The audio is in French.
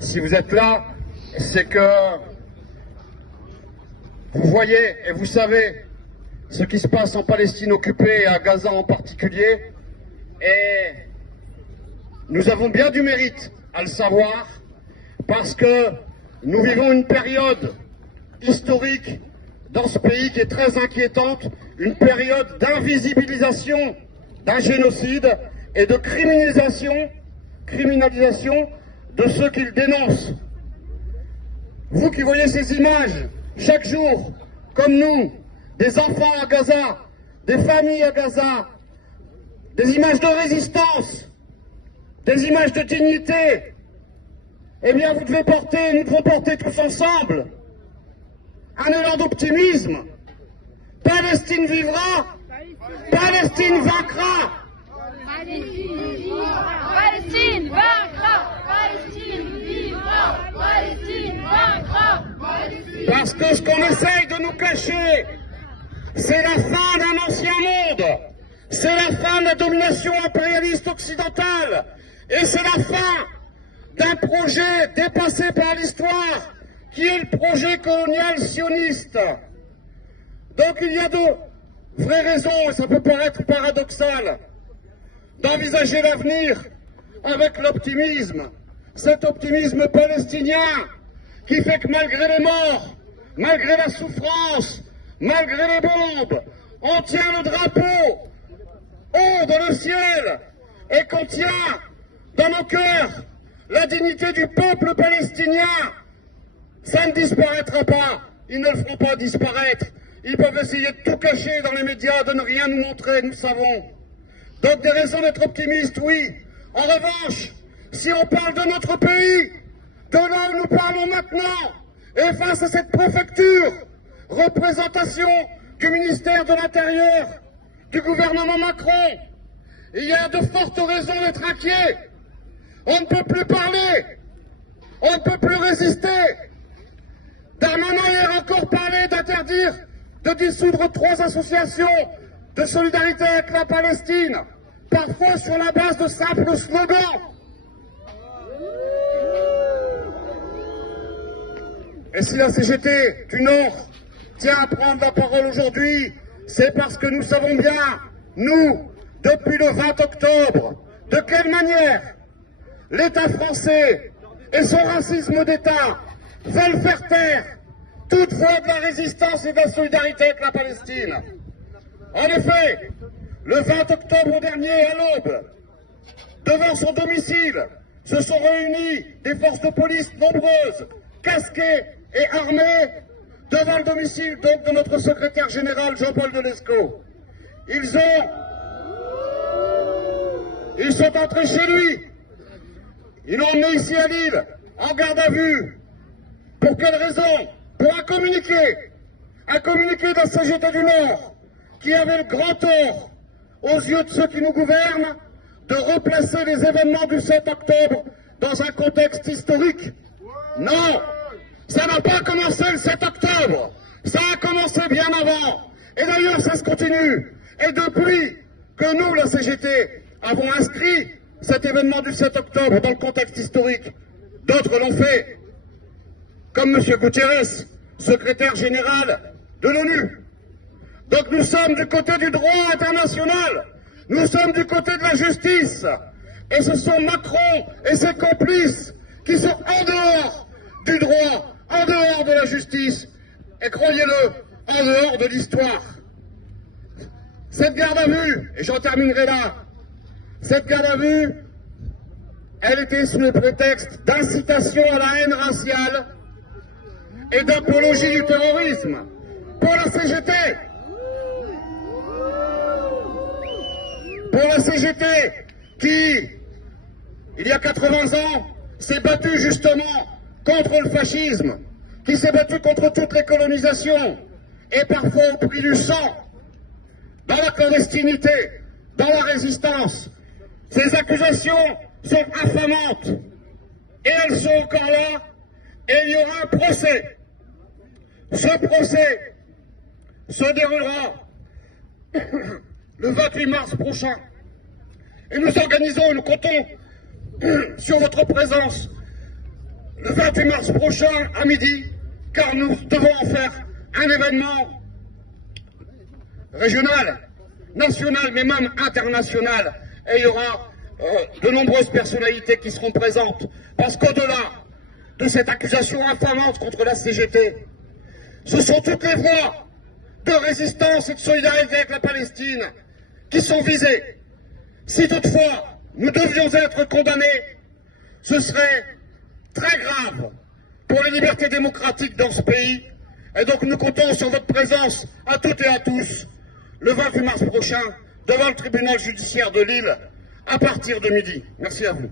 si vous êtes là, c'est que vous voyez et vous savez ce qui se passe en Palestine occupée et à Gaza en particulier. Et nous avons bien du mérite à le savoir parce que nous vivons une période historique dans ce pays qui est très inquiétante, une période d'invisibilisation d'un génocide et de criminalisation de ceux qui le dénoncent. Vous qui voyez ces images chaque jour, comme nous, des enfants à Gaza, des familles à Gaza, des images de résistance, des images de dignité, eh bien nous devons porter tous ensemble un élan d'optimisme. Palestine vivra, Palestine vaincra. Palestine vaincra, Palestine vivra, Palestine vaincra. Parce que ce qu'on essaye de nous cacher, c'est la fin d'un ancien monde, c'est la fin de la domination impérialiste occidentale, et c'est la fin d'un projet dépassé par l'histoire, qui est le projet colonial sioniste. Donc il y a de vraies raisons, et ça peut paraître paradoxal, d'envisager l'avenir avec l'optimisme, cet optimisme palestinien qui fait que malgré les morts, malgré la souffrance, malgré les bombes, on tient le drapeau haut dans le ciel et qu'on tient dans nos cœurs la dignité du peuple palestinien. Ça ne disparaîtra pas, ils ne le feront pas disparaître. Ils peuvent essayer de tout cacher dans les médias, de ne rien nous montrer, nous savons. Donc des raisons d'être optimistes, oui. En revanche, si on parle de notre pays, de là où nous parlons maintenant, et face à cette préfecture, représentation du ministère de l'Intérieur, du gouvernement Macron, il y a de fortes raisons d'être inquiets. On ne peut plus parler, on ne peut plus résister. Darmanin hier encore parlé d'interdire de dissoudre 3 associations de solidarité avec la Palestine, parfois sur la base de simples slogans. Et si la CGT du Nord tient à prendre la parole aujourd'hui, c'est parce que nous savons bien, nous, depuis le 20 octobre, de quelle manière l'État français et son racisme d'État veulent faire taire toute voie de la résistance et de la solidarité avec la Palestine. En effet, le 20 octobre dernier, à l'aube, devant son domicile, se sont réunies des forces de police nombreuses, casquées et armées, devant le domicile donc de notre secrétaire général Jean-Paul Delescaux. Ils sont entrés chez lui. Ils l'ont emmené ici à Lille, en garde à vue. Pour quelle raison? Pour un communiqué de la CGT du Nord, qui avait le grand tort, aux yeux de ceux qui nous gouvernent, de replacer les événements du 7 octobre dans un contexte historique. Non, ça n'a pas commencé le 7 octobre, ça a commencé bien avant. Et d'ailleurs, ça se continue. Et depuis que nous, la CGT, avons inscrit cet événement du 7 octobre dans le contexte historique, d'autres l'ont fait, comme M. Guterres, secrétaire général de l'ONU. Donc nous sommes du côté du droit international, nous sommes du côté de la justice, et ce sont Macron et ses complices qui sont en dehors du droit, en dehors de la justice, et croyez-le, en dehors de l'histoire. Cette garde à vue, et j'en terminerai là, cette garde à vue, elle était sous le prétexte d'incitation à la haine raciale et d'apologie du terrorisme pour la CGT. Pour la CGT qui, il y a 80 ans, s'est battue justement contre le fascisme, qui s'est battue contre toutes les colonisations, et parfois au prix du sang, dans la clandestinité, dans la résistance. Ces accusations sont infamantes, et elles sont encore là, et il y aura un procès. Ce procès se déroulera le 28 mars prochain. Et nous organisons, nous comptons sur votre présence le 28 mars prochain à midi, car nous devons en faire un événement régional, national, mais même international. Et il y aura de nombreuses personnalités qui seront présentes. Parce qu'au-delà de cette accusation infamante contre la CGT, ce sont toutes les voies de résistance et de solidarité avec la Palestine qui sont visées. Si toutefois nous devions être condamnés, ce serait très grave pour les libertés démocratiques dans ce pays. Et donc nous comptons sur votre présence à toutes et à tous le 28 mars prochain devant le tribunal judiciaire de Lille à partir de midi. Merci à vous.